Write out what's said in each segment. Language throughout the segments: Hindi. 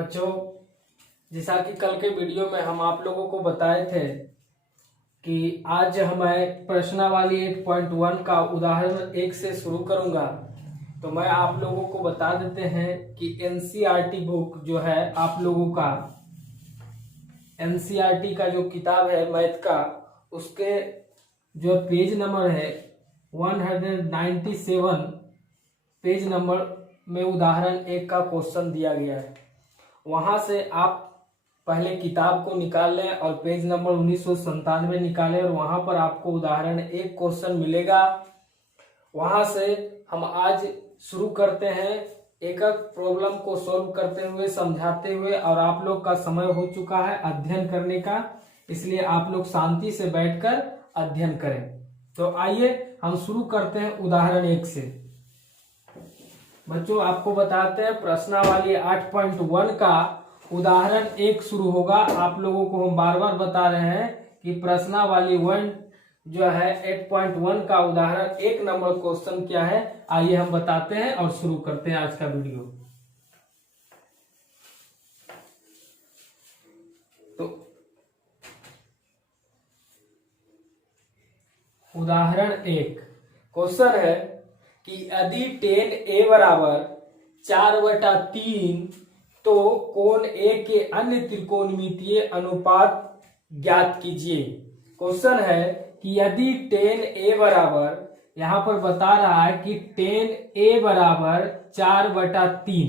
बच्चों, जैसा कि कल के वीडियो में हम आप लोगों को बताए थे कि आज हमें प्रश्नावली 8.1 का उदाहरण 1 से शुरू करूंगा। तो मैं आप लोगों को बता देते हैं कि एनसीईआरटी बुक जो है आप लोगों का, एनसीईआरटी का जो किताब है मैथ का, उसके जो पेज नंबर है 197 पेज नंबर में उदाहरण 1 का क्वेश्चन दिया गया है। वहां से आप पहले किताब को निकाल लें और पेज नंबर 1997 निकालें और वहां पर आपको उदाहरण 1 क्वेश्चन मिलेगा। वहां से हम आज शुरू करते हैं एक एक प्रॉब्लम को सॉल्व करते हुए, समझाते हुए, और आप लोग का समय हो चुका है अध्ययन करने का, इसलिए आप लोग शांति से बैठकर अध्ययन करें। तो आइए हम शुरू करते हैं उदाहरण 1 से। बच्चों, आपको बताते हैं प्रश्नावली 8.1 का उदाहरण 1 शुरू होगा। आप लोगों को हम बार बार बता रहे हैं कि प्रश्नावली 1 जो है 8.1 का उदाहरण 1 नंबर क्वेश्चन क्या है, आइए हम बताते हैं और शुरू करते हैं आज का वीडियो। तो उदाहरण 1 क्वेश्चन है कि यदि tan a बराबर 4/3 तो कोण A के अन्य त्रिकोणमितीय अनुपात ज्ञात कीजिए। क्वेश्चन है कि यदि tan A बराबर, यहां पर बता रहा है कि tan A बराबर 4/3,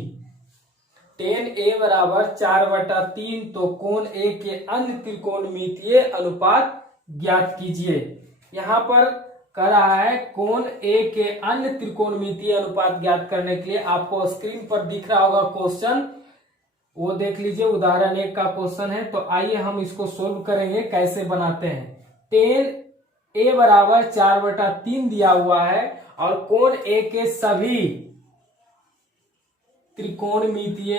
tan A बराबर 4/3 तो कोण A के अन्य त्रिकोणमितीय अनुपात ज्ञात कीजिए। यहाँ पर कह रहा है कोण A के अन्य त्रिकोणमितीय अनुपात ज्ञात करने के लिए आपको स्क्रीन पर दिख रहा होगा क्वेश्चन, वो देख लीजिए। उदाहरण 1 का क्वेश्चन है। तो आइए हम इसको सोल्व करेंगे। कैसे बनाते हैं। tan A बराबर 4/3 दिया हुआ है और कोण A के सभी त्रिकोणमितीय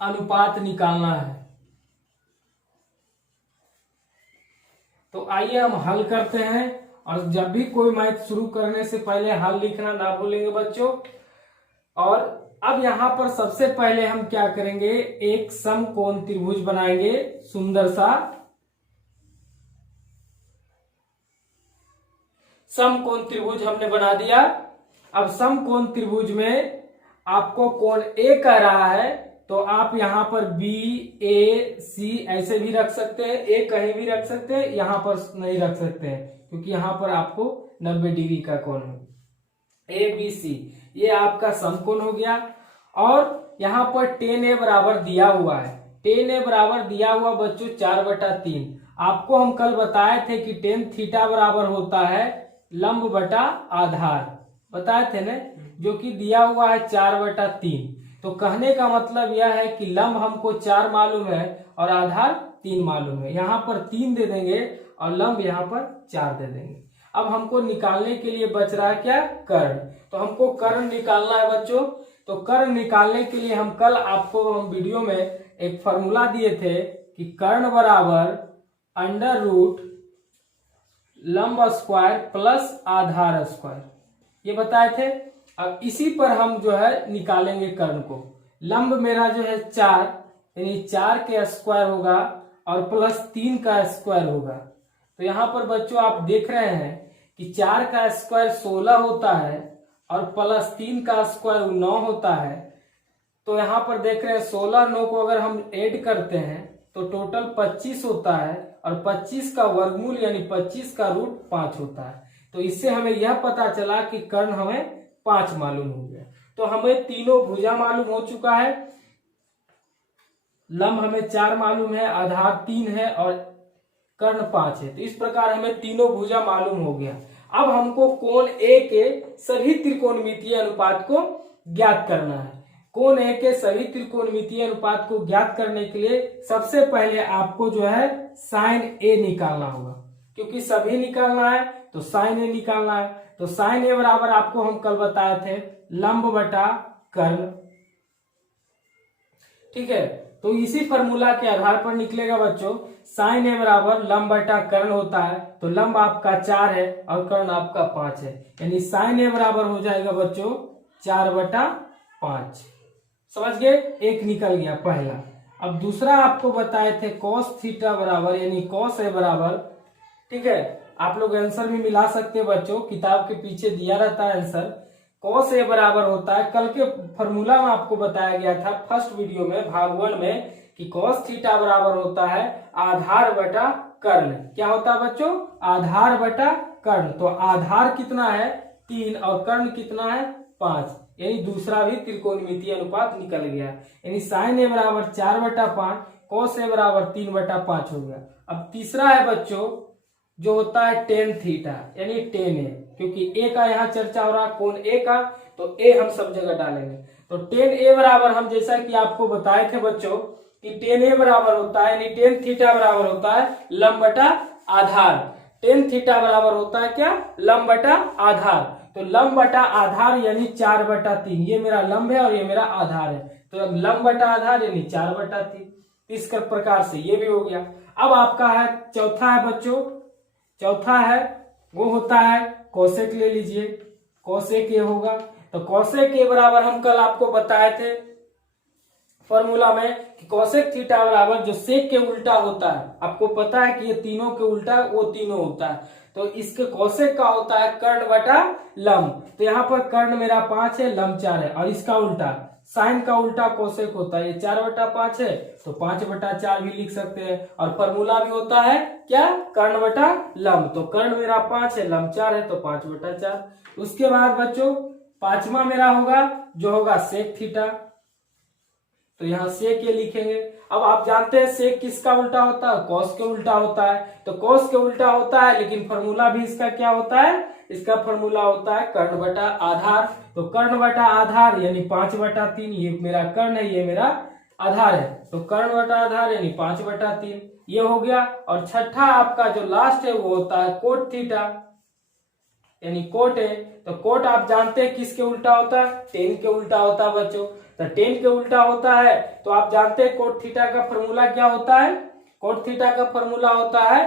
अनुपात निकालना है। तो आइए हम हल करते हैं, और जब भी कोई मैथ शुरू करने से पहले हल लिखना ना भूलेंगे बच्चों। और अब यहां पर सबसे पहले हम क्या करेंगे, एक समकोण त्रिभुज बनाएंगे। सुंदर सा समकोण त्रिभुज हमने बना दिया। अब समकोण त्रिभुज में आपको कोण A कह रहा है, तो आप यहां पर B, A, C ऐसे भी रख सकते हैं, A कहीं भी रख सकते हैं, यहां पर नहीं रख सकते हैं क्योंकि यहां पर आपको 90 डिग्री का कोण है। A, B, C ये आपका समकोण हो गया। और यहाँ पर tan A बराबर दिया हुआ है। tan A बराबर दिया हुआ बच्चों 4/3। आपको हम कल बताए थे कि tan थीटा बराबर होता है लंब बटा आधार, बताए थे ना, जो कि दिया हुआ है 4/3। तो कहने का मतलब यह है कि लंब हमको 4 मालूम है और आधार 3 मालूम है। यहाँ पर 3 दे देंगे और लंब यहाँ पर 4 दे देंगे। अब हमको निकालने के लिए बच रहा है क्या, कर्ण। तो हमको कर्ण निकालना है बच्चों। तो कर्ण निकालने के लिए हम कल आपको हम वीडियो में एक फॉर्मूला दिए थे कि कर्ण बराबर √ लंब स्क्वायर प्लस आधार स्क्वायर, ये बताए थे। अब इसी पर हम जो है निकालेंगे कर्ण को। लंब मेरा जो है 4, यानी 4 के स्क्वायर होगा और प्लस 3 का स्क्वायर होगा। तो यहाँ पर बच्चों आप देख रहे हैं कि 4 का स्क्वायर 16 होता है और प्लस 3 का स्क्वायर 9 होता है। तो यहाँ पर देख रहे हैं 16 9 को अगर हम ऐड करते हैं तो टोटल 25 होता है और 25 का वर्गमूल यानी 25 का √5 होता है। तो इससे हमें यह पता चला कि कर्ण हमें 5 मालूम हो गया। तो हमें तीनों भुजा मालूम हो चुका है। लंब हमें 4 मालूम है, आधार 3 है और कर्ण 5 है। तो इस प्रकार हमें तीनों भुजा मालूम हो गया। अब हमको कोण A के सभी त्रिकोणमितीय अनुपात को ज्ञात करना है। कोण A के सभी त्रिकोणमितीय अनुपात को ज्ञात करने के लिए सबसे पहले आपको जो है sin A निकालना होगा, क्योंकि सभी निकालना है तो sin A निकालना है। तो sin A बराबर आपको हम कल बताए थे लंब बटा कर्ण, ठीक है। तो इसी फॉर्मूला के आधार पर निकलेगा बच्चों। sin A बराबर लंब बटा कर्ण होता है, तो लंब आपका 4 है और कर्ण आपका 5 है, यानी sin A बराबर हो जाएगा बच्चों 4/5। 5। समझ गए, एक निकल गया पहला। अब दूसरा आपको बताए थे cos थीटा बराबर यानी cos a बराबर, ठीक है, आप लोग आंसर भी मिला सकते हैं बच्चों, किताब के पीछे दिया रहता है आंसर। cos a बराबर होता है, कल के फॉर्मूला में आपको बताया गया था फर्स्ट वीडियो में भाग 1 में कि cos थीटा बराबर होता है आधार बटा कर्ण। क्या होता है बच्चों? आधार बटा कर्ण। तो आधार कितना है 3 और कर्ण कितना है 5, यानी दूसरा भी त्रिकोणमितीय अनुपात निकल गया। यानी साइन ए बराबर 4/5, cos ए बराबर 3/5 हो गया। अब तीसरा है बच्चों जो होता है टेन थीटा यानी टेन ए, क्योंकि ए का यहाँ चर्चा हो रहा है कोण ए का, तो ए हम सब जगह डालेंगे। तो टेन ए बराबर हम जैसा कि आपको बताए थे बच्चों कि टेन ए बराबर होता है यानी टेन थीटा बराबर होता है लंब बटा आधार। टेन थीटा बराबर होता है क्या? लंब बटा आधार। तो लंब बटा आधार यानी 4/3, ये मेरा लंब है और ये मेरा आधार है, तो लंब बटा आधार यानी 4/3। इस प्रकार से ये भी हो गया। अब आपका है चौथा है बच्चों, चौथा है वो होता है कोसेक, ले लीजिए कोसेक ए होगा। तो कोसेक ए बराबर हम कल आपको बताए थे फॉर्मूला में कि कोसेक थीटा बराबर जो सेक के उल्टा होता है, आपको पता है कि ये तीनों के उल्टा वो तीनों होता है, तो इसके कोसेक का होता है कर्ण बटा लंब। तो यहाँ पर कर्ण मेरा 5 है, लंब 4 है, और इसका उल्टा साइन का उल्टा कोसेक होता है, ये 4/5 है तो 5/4 भी लिख सकते हैं। और फॉर्मूला भी होता है क्या? कर्ण बटा लंब। तो कर्ण मेरा 5 है, लंब 4 है, तो 5/4। उसके बाद बच्चों पांचवा मेरा होगा जो होगा सेक थीटा, तो यहाँ सेक ये लिखेंगे। अब आप जानते हैं सेक किसका उल्टा होता है? कॉस के उल्टा होता है। तो कॉस के उल्टा होता है, लेकिन फॉर्मूला भी इसका क्या होता है? इसका फॉर्मूला होता है कर्ण बटा आधार। तो कर्ण बटा आधार यानी 5/3, ये मेरा कर्ण है, ये मेरा आधार है, तो कर्ण बटा आधार यानी 5/3 ये हो गया। और छठा आपका जो लास्ट है वो होता है कोट थीटा यानी कोट है। तो कोट आप जानते हैं किसके उल्टा होता है? टेन के उल्टा होता है बच्चों। तो टेन के उल्टा होता है तो आप जानते हैं कोट थीटा का फॉर्मूला क्या होता है? कोट थीटा का फॉर्मूला होता है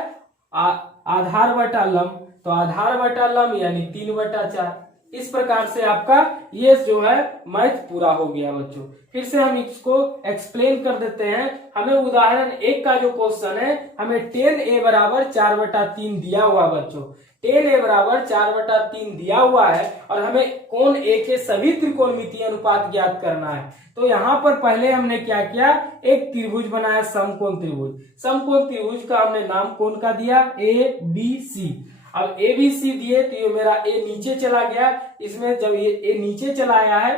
आधार बटा लंब। तो आधार बटा लंब यानी 3/4। इस प्रकार से आपका ये जो है मैथ पूरा हो गया बच्चों। फिर से हम इसको एक्सप्लेन कर देते हैं। हमें उदाहरण 1 का जो क्वेश्चन है, हमें टेन ए बराबर 4/3 दिया हुआ बच्चों, टेन ए बराबर 4/3 दिया हुआ है और हमें कोण ए के सभी त्रिकोणमितीय अनुपात ज्ञात करना है। तो यहाँ पर पहले हमने क्या किया? एक त्रिभुज बनाया, समकोण त्रिभुज। समकोण त्रिभुज का हमने नाम कौन का दिया? A B C. अब ए बी सी दिए तो ये मेरा ए नीचे चला गया, इसमें जब ये ए नीचे चला आया है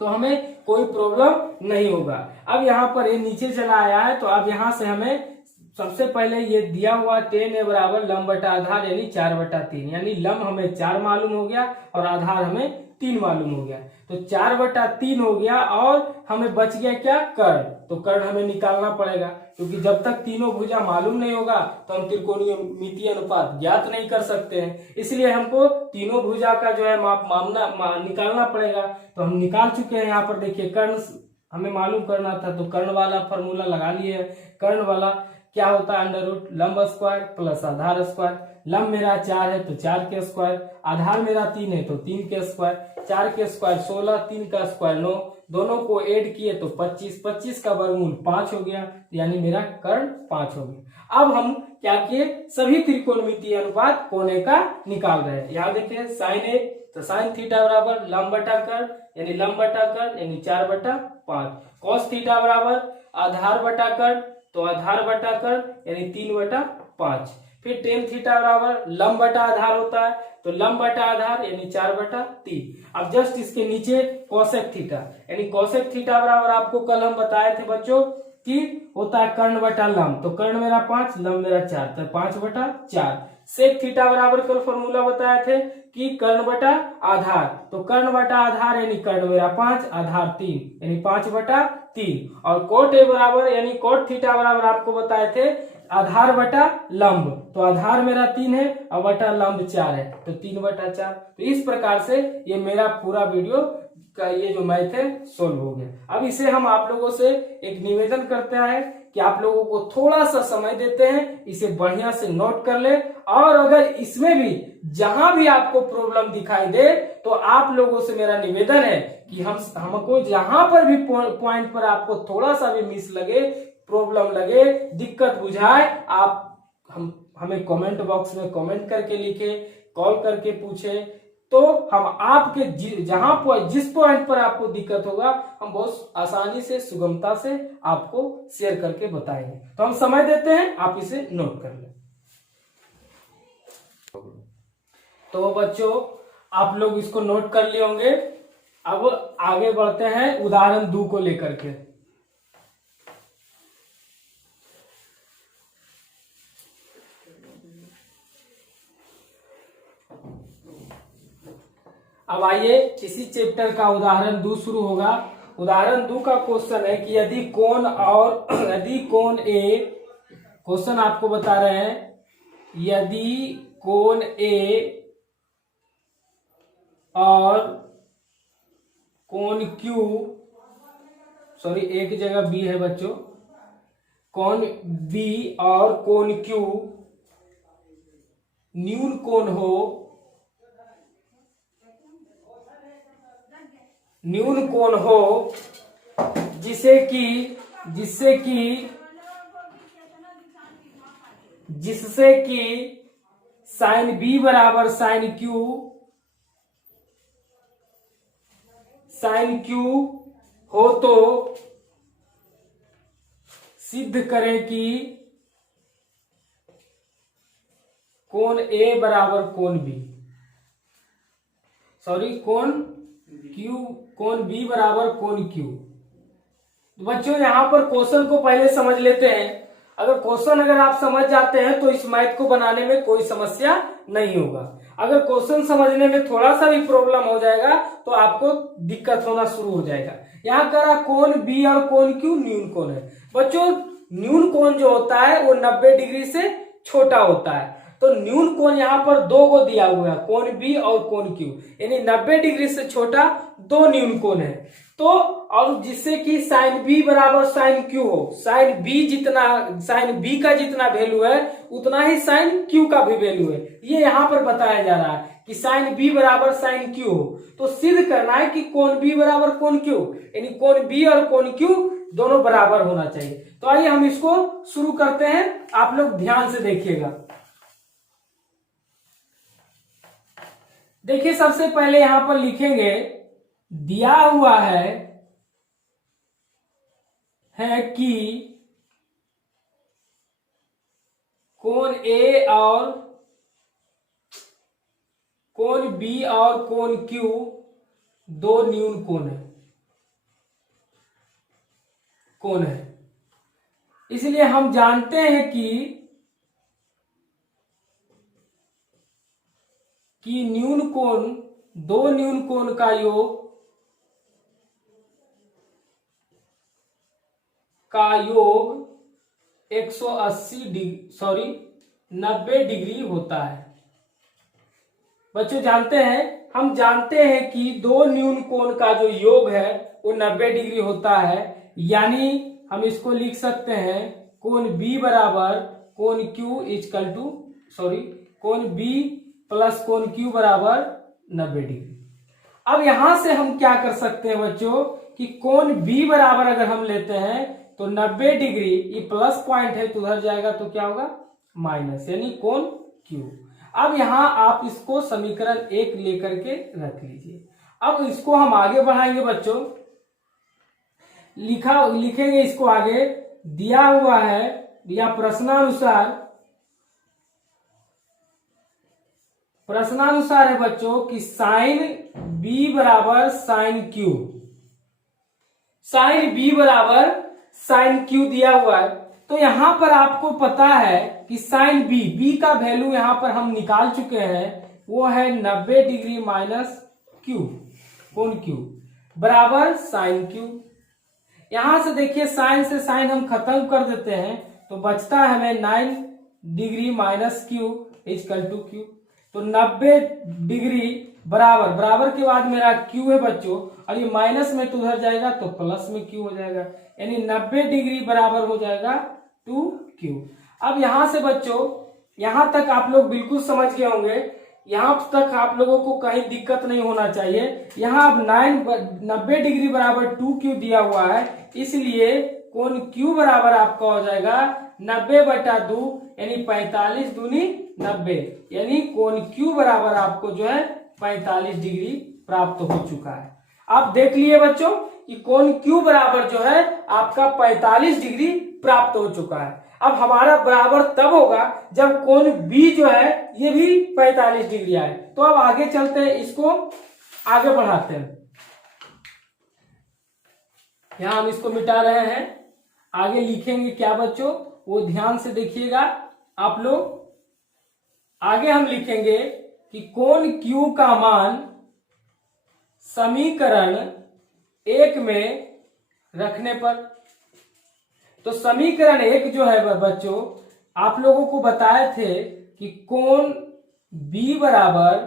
तो हमें कोई प्रॉब्लम नहीं होगा। अब यहाँ पर ए नीचे चला आया है तो अब यहाँ से हमें सबसे पहले ये दिया हुआ टेन ए बराबर लंब बटा आधार यानी 4/3, यानी लंब हमें 4 मालूम हो गया और आधार हमें 3 मालूम हो गया। तो 4/3 हो गया और हमें बच गया क्या? कर्ण। तो कर्ण हमें निकालना पड़ेगा, क्योंकि जब तक तीनों भुजा मालूम नहीं होगा तो हम त्रिकोणमितीय अनुपात ज्ञात नहीं कर सकते हैं। इसलिए हमको तीनों भुजा का जो है माप निकालना पड़ेगा। तो हम निकाल चुके हैं। यहाँ पर देखिए कर्ण हमें मालूम करना था, तो कर्ण वाला फॉर्मूला लगा लिए। कर्ण वाला क्या होता है? अंडर रूट लंब स्क्वायर प्लस आधार स्क्वायर। लंब मेरा 4 है तो 4 के स्क्वायर, आधार मेरा 3 है तो 3 के स्क्वायर, 4 के स्क्वायर 16, 3 का स्क्वायर 9, दोनों को ऐड किए तो 25, 25 का वर्गमूल 5 हो गया, यानी मेरा कर्ण 5 हो गया। अब हम क्या किए? सभी त्रिकोणमितीय अनुपात कोने का निकाल रहे हैं। यहाँ देखिए साइन ए, तो साइन थीटा बराबर लंब बटा कर्ण यानी लंब बटा कर्ण यानी 4/5। कॉस थीटा बराबर आधार बटा कर्ण, तो आधार बटा कर्ण यानी 3/5। फिर टेन थीटा बराबर लंब बटा आधार होता है, तो लंब बटा आधार यानी 4/3। अब जस्ट इसके नीचे कोसेक थीटा यानी कोसेक थीटा बराबर आपको कल हम बताए थे बच्चों कि होता है कर्ण बटा लंब। तो कर्ण मेरा 5, लंब मेरा 4, तो 5/4। सेक थीटा बराबर कल फॉर्मूला बताए थे कि कर्ण बटा आधार। तो कर्ण बटा आधार यानी कर्ण मेरा 5, आधार 3 यानी 5/3। और कोट ए बराबर यानी कोट थीटा बराबर आपको बताए थे आधार बटा लंब। तो आधार मेरा 3 है और बटा लंब 4 है, तो 3/4। तो इस प्रकार से ये मेरा पूरा वीडियो का ये जो मैथ है सोल्व हो गया। अब इसे हम आप लोगों से एक निवेदन करते हैं कि आप लोगों को थोड़ा सा समय देते हैं, इसे बढ़िया से नोट कर ले, और अगर इसमें भी जहां भी आपको प्रॉब्लम दिखाई दे तो आप लोगों से मेरा निवेदन है कि हमको जहां पर भी पॉइंट पर आपको थोड़ा सा भी मिस लगे, प्रॉब्लम लगे, दिक्कत बुझाए, आप हमें कमेंट बॉक्स में कमेंट करके लिखे, कॉल करके पूछे, तो हम आपके जिस पॉइंट पर आपको दिक्कत होगा हम बहुत आसानी से, सुगमता से आपको शेयर करके बताएंगे। तो हम समय देते हैं, आप इसे नोट कर लें। तो बच्चों आप लोग इसको नोट कर लिए होंगे। अब आगे बढ़ते हैं उदाहरण 2 को लेकर के। अब आइए इसी चैप्टर का उदाहरण 2 शुरू होगा। उदाहरण 2 का क्वेश्चन है कि यदि कोण ए, क्वेश्चन आपको बता रहे हैं, यदि कोण ए और कोण क्यू, सॉरी एक जगह बी है बच्चों, कोण बी और कोण क्यू न्यून कोण हो, जिससे कि साइन बी बराबर साइन क्यू हो, तो सिद्ध करें कि कोण ए बराबर कोण बी, सॉरी कोण बी बराबर कोण क्यू। बच्चों यहां पर क्वेश्चन को पहले समझ लेते हैं। अगर आप समझ जाते हैं तो इस मैथ को बनाने में कोई समस्या नहीं होगा। अगर क्वेश्चन समझने में थोड़ा सा भी प्रॉब्लम हो जाएगा तो आपको दिक्कत होना शुरू हो जाएगा। यहाँ कह कोण बी और कोण क्यू न्यून कोण है। बच्चों न्यून कोण जो होता है वो 90 डिग्री से छोटा होता है, तो न्यून कोण यहाँ पर 2 को दिया हुआ है, कोण बी और कोण क्यू, यानी 90 डिग्री से छोटा 2 न्यून कोण है। तो और जिससे कि साइन बी बराबर साइन क्यू हो, साइन बी का जितना वैल्यू है उतना ही साइन क्यू का भी वैल्यू है, ये यहाँ पर बताया जा रहा है कि साइन बी बराबर साइन क्यू हो। तो सिद्ध करना है कि कोण बी बराबर कोण क्यू, यानी कोण बी और कोण क्यू दोनों बराबर होना चाहिए। तो आइए हम इसको शुरू करते हैं, आप लोग ध्यान से देखिएगा। देखिए सबसे पहले यहां पर लिखेंगे, दिया हुआ है कि कोण ए और कोण बी और कोण क्यू 2 न्यून कोण है। इसलिए हम जानते हैं कि न्यून कोण, 2 न्यून कोण का योग 90 डिग्री होता है। बच्चों हम जानते हैं कि 2 न्यून कोण का जो योग है वो 90 डिग्री होता है, यानी हम इसको लिख सकते हैं कोण बी बराबर कोण क्यू इक्वल टू, कोण बी प्लस कोण क्यू बराबर 90 डिग्री। अब यहां से हम क्या कर सकते हैं बच्चों कि कोण बी बराबर अगर हम लेते हैं तो 90 डिग्री, ये प्लस पॉइंट है तो उधर जाएगा तो क्या होगा माइनस, यानी कोण क्यू। अब यहां आप इसको समीकरण 1 लेकर के रख लीजिए। अब इसको हम आगे बढ़ाएंगे बच्चों, लिखेंगे इसको आगे, दिया हुआ है या प्रश्नानुसार है बच्चों कि साइन बी बराबर साइन क्यू, साइन बी बराबर साइन क्यू दिया हुआ है। तो यहां पर आपको पता है कि साइन बी का वैल्यू यहां पर हम निकाल चुके हैं, वो है 90 डिग्री माइनस क्यू, कोण क्यू बराबर साइन क्यू। यहां से देखिए साइन से साइन हम खत्म कर देते हैं तो बचता है हमें 9 degree minus Q equal to Q. तो 90 डिग्री बराबर के बाद मेरा क्यू है बच्चों, और ये माइनस में तो उधर जाएगा तो प्लस में क्यू हो जाएगा, यानी 90 डिग्री बराबर हो जाएगा 2 क्यू। अब यहां से बच्चों यहां तक आप लोग बिल्कुल समझ गए होंगे यहाँ तक आप लोगों को कहीं दिक्कत नहीं होना चाहिए। यहाँ अब 90 डिग्री बराबर 2Q दिया हुआ है, इसलिए कोण Q बराबर आपका हो जाएगा 90/2 यानी 45 दूनी 90, यानी कोण Q बराबर आपको जो है 45 डिग्री प्राप्त हो चुका है। आप देख लिए बच्चों कि कोण Q बराबर जो है आपका 45 डिग्री प्राप्त हो चुका है। अब हमारा बराबर तब होगा जब कोण B जो है ये भी 45 डिग्री आए। तो अब आगे चलते हैं, इसको आगे बढ़ाते हैं। यहां हम इसको मिटा रहे हैं, आगे लिखेंगे क्या बच्चों वो ध्यान से देखिएगा आप लोग। आगे हम लिखेंगे कि कोण Q का मान समीकरण 1 में रखने पर, तो समीकरण 1 जो है बच्चों आप लोगों को बताए थे कि कोण B बराबर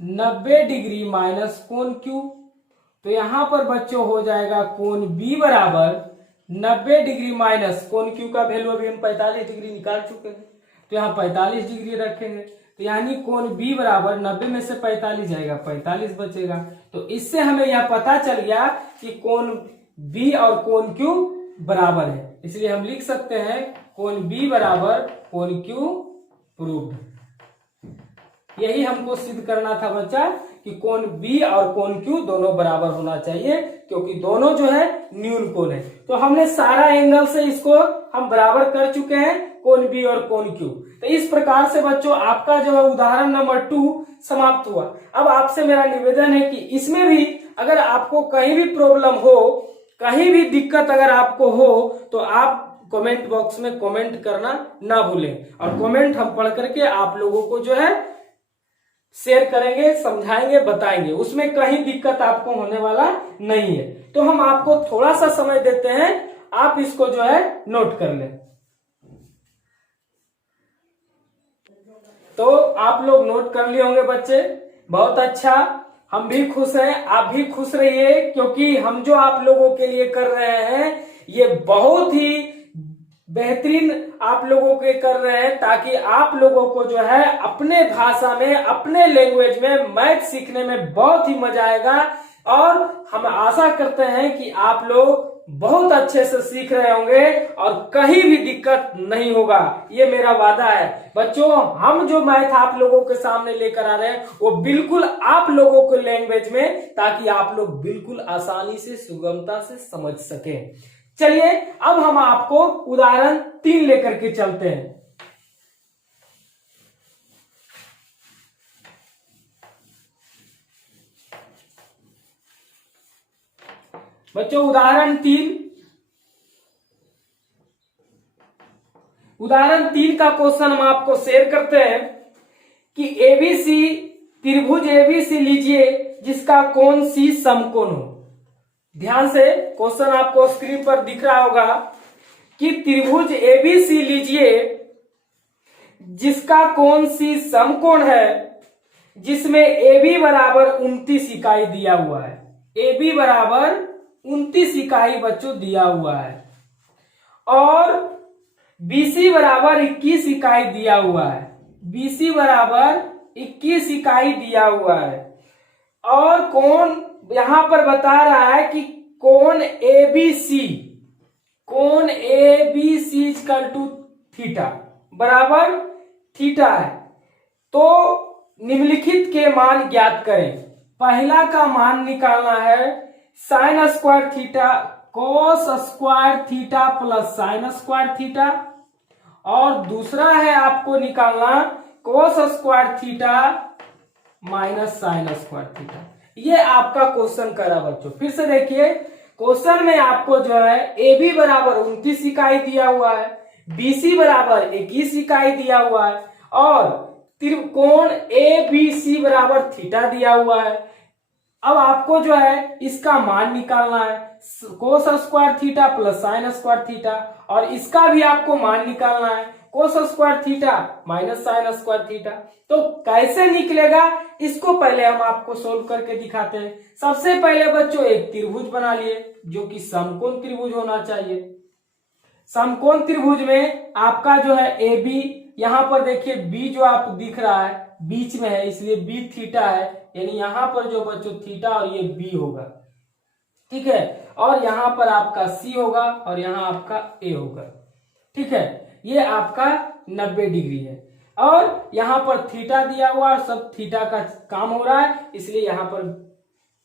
90 डिग्री माइनस कोण Q। तो यहां पर बच्चों हो जाएगा कोण B बराबर 90 डिग्री माइनस कोण Q का वैल्यू अभी हम 45 डिग्री निकाल चुके हैं, तो यहाँ 45 डिग्री रखेंगे। तो यानी कोण B बराबर 90 में से 45 जाएगा, 45 बचेगा। तो इससे हमें यह पता चल गया कि कोण B और कोण Q बराबर है, इसलिए हम लिख सकते हैं कोण B बराबर कोण Q प्रूव्ड। यही हमको सिद्ध करना था बच्चा कि कोण B और कोण Q दोनों बराबर होना चाहिए, क्योंकि दोनों जो है न्यून कोण है। तो हमने सारा एंगल से इसको हम बराबर कर चुके हैं, कोण B और कोण Q। तो इस प्रकार से बच्चों आपका जो है उदाहरण नंबर 2 समाप्त हुआ। अब आपसे मेरा निवेदन है कि इसमें भी अगर आपको कहीं भी प्रॉब्लम हो, कहीं भी दिक्कत अगर आपको हो, तो आप कमेंट बॉक्स में कमेंट करना ना भूलें, और कमेंट हम पढ़ करके आप लोगों को जो है शेयर करेंगे, समझाएंगे, बताएंगे। उसमें कहीं दिक्कत आपको होने वाला नहीं है। तो हम आपको थोड़ा सा समय देते हैं, आप इसको जो है नोट कर लें। तो आप लोग नोट कर लिए होंगे बच्चे, बहुत अच्छा, हम भी खुश हैं, आप भी खुश रहिए, क्योंकि हम जो आप लोगों के लिए कर रहे हैं ये बहुत ही बेहतरीन आप लोगों के कर रहे हैं, ताकि आप लोगों को जो है अपने भाषा में, अपने लैंग्वेज में मैथ सीखने में बहुत ही मजा आएगा। और हम आशा करते हैं कि आप लोग बहुत अच्छे से सीख रहे होंगे और कहीं भी दिक्कत नहीं होगा, ये मेरा वादा है। बच्चों हम जो मैथ आप लोगों के सामने लेकर आ रहे हैं वो बिल्कुल आप लोगों के लैंग्वेज में, ताकि आप लोग बिल्कुल आसानी से, सुगमता से समझ सकें। चलिए अब हम आपको उदाहरण 3 लेकर के चलते हैं। बच्चों उदाहरण 3 का क्वेश्चन हम आपको शेयर करते हैं कि एबीसी त्रिभुज एबीसी लीजिए जिसका कोण C समकोण हो। ध्यान से क्वेश्चन आपको स्क्रीन पर दिख रहा होगा कि त्रिभुज एबीसी लीजिए जिसका कोण C समकोण है, जिसमें AB बराबर 29 इकाई दिया हुआ है। AB बराबर 29 इकाई बच्चों दिया हुआ है, और BC बराबर 21 इकाई दिया हुआ है। BC बराबर 21 इकाई दिया हुआ है, और कोण यहां पर बता रहा है कि कोण ABC इक्वल टू थीटा बराबर थीटा है। तो निम्नलिखित के मान ज्ञात करें। पहला का मान निकालना है sine square theta cos square theta plus sine square theta, और दूसरा है आपको निकालना cos square theta minus sine square theta. ये आपका क्वेश्चन करा बच्चों। फिर से देखिए, क्वेश्चन में आपको जो है AB बराबर 29 इकाई दिया हुआ है, BC बराबर 21 इकाई दिया हुआ है, और त्रिकोण ABC बराबर थीटा दिया हुआ है। अब आपको जो है इसका मान निकालना है, cos square theta plus sine square theta, और इसका भी आपको मान निकालना है, cos square theta minus sine square theta. तो कैसे निकलेगा इसको पहले हम आपको सोल्व करके दिखाते हैं। सबसे पहले बच्चों एक त्रिभुज बना लिए जो कि समकोण त्रिभुज होना चाहिए। समकोण त्रिभुज में आपका जो है ए बी, यहाँ पर देखिए बी जो आप दिख रहा है बीच में है, इसलिए बी थीटा है, यानी यहाँ पर जो बच्चों थीटा और ये बी होगा, ठीक है। और यहाँ पर आपका सी होगा और यहाँ आपका ए होगा, ठीक है। ये आपका 90 डिग्री है और यहाँ पर थीटा दिया हुआ और सब थीटा का काम हो रहा है, इसलिए यहाँ पर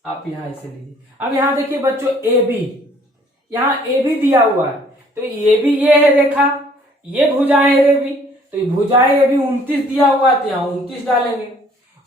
आप यहाँ ऐसे लीजिए। अब यहाँ देखिए बच्चों ए बी, यहाँ ए बी दिया हुआ है, तो ये भी ये है रेखा, ये भुजाएं है ए बी, तो ये भुजाएं ए बी 29 दिया हुआ है, तो यहाँ 29 डालेंगे।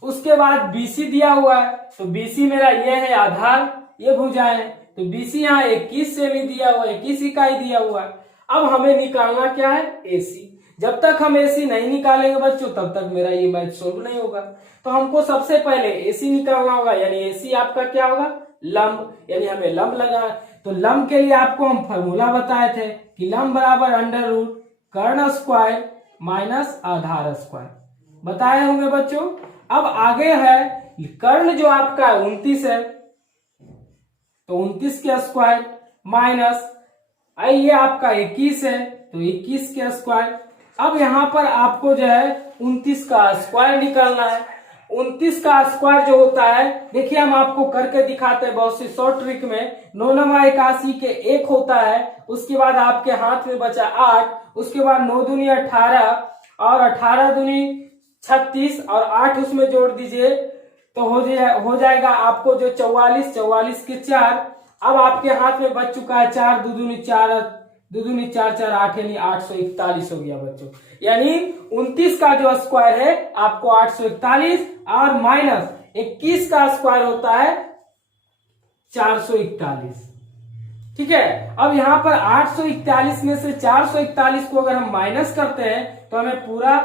उसके बाद बीसी दिया हुआ है, तो बीसी मेरा ये है आधार, ये भुजाएं है, तो बीसी यहाँ 21 सेमी दिया हुआ है, 21 इकाई दिया हुआ है। अब हमें निकालना क्या है, एसी। जब तक हम एसी नहीं निकालेंगे बच्चों तब तक मेरा ये मैथ सोल्व नहीं होगा। तो हमको सबसे पहले एसी निकालना होगा, यानी एसी आपका क्या होगा, लंब, यानी हमें लंब लगा। तो लंब के लिए आपको हम फॉर्मूला बताए थे कि लंब बराबर अंडर रूट कर्ण स्क्वायर माइनस आधार स्क्वायर, बताए होंगे बच्चों। अब आगे है कर्ण जो आपका 29 है, तो 29 के स्क्वायर माइनस ये आपका 21 है, तो 21 के स्क्वायर। अब यहाँ पर आपको जो है 29 का स्क्वायर निकालना है। 29 का स्क्वायर जो होता है, देखिए हम आपको करके दिखाते हैं बहुत सी शॉर्ट ट्रिक में। 9 9 81 के 1 होता है, उसके बाद आपके हाथ में बचा 8, उसके बाद 9 दूनी 18 और 18 दूनी 36 और 8 उसमें जोड़ दीजिए तो हो जाएगा आपको जो 44, 44 के 4। अब आपके हाथ में बच चुका है 4 दो दूनी 4 4 8 यानी 841 हो गया बच्चों। यानी 29 का जो स्क्वायर है आपको 841 और माइनस 21 का स्क्वायर होता है 441, ठीक है। अब यहाँ पर 841 में से 441 को अगर हम माइनस करते हैं तो हमें पूरा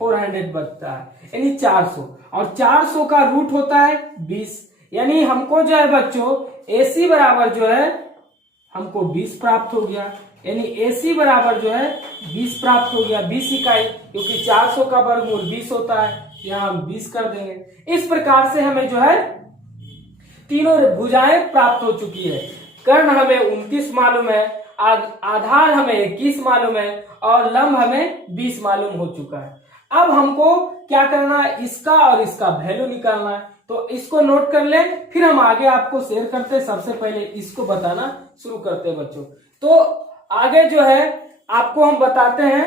400 बचता है, यानी 400, और 400 का रूट होता है 20, यानी हमको जो है बच्चों AC बराबर जो है हमको 20 प्राप्त हो गया, यानी AC बराबर जो है 20 प्राप्त हो गया, 20 इकाई, क्योंकि 400 का वर्गमूल 20 होता है, यहाँ हम 20 कर देंगे। इस प्रकार से हमें जो है तीनों भुजाएं प्राप्त हो चुकी है। कर्ण हमें 29 मालूम है, आधार हमें 21 मालूम है और लंब हमें 20 मालूम हो चुका है। अब हमको क्या करना है, इसका और इसका वैल्यू निकालना है, तो इसको नोट कर ले, फिर हम आगे आपको शेयर करते हैं। सबसे पहले इसको बताना शुरू करते हैं बच्चों। तो आगे जो है आपको हम बताते हैं,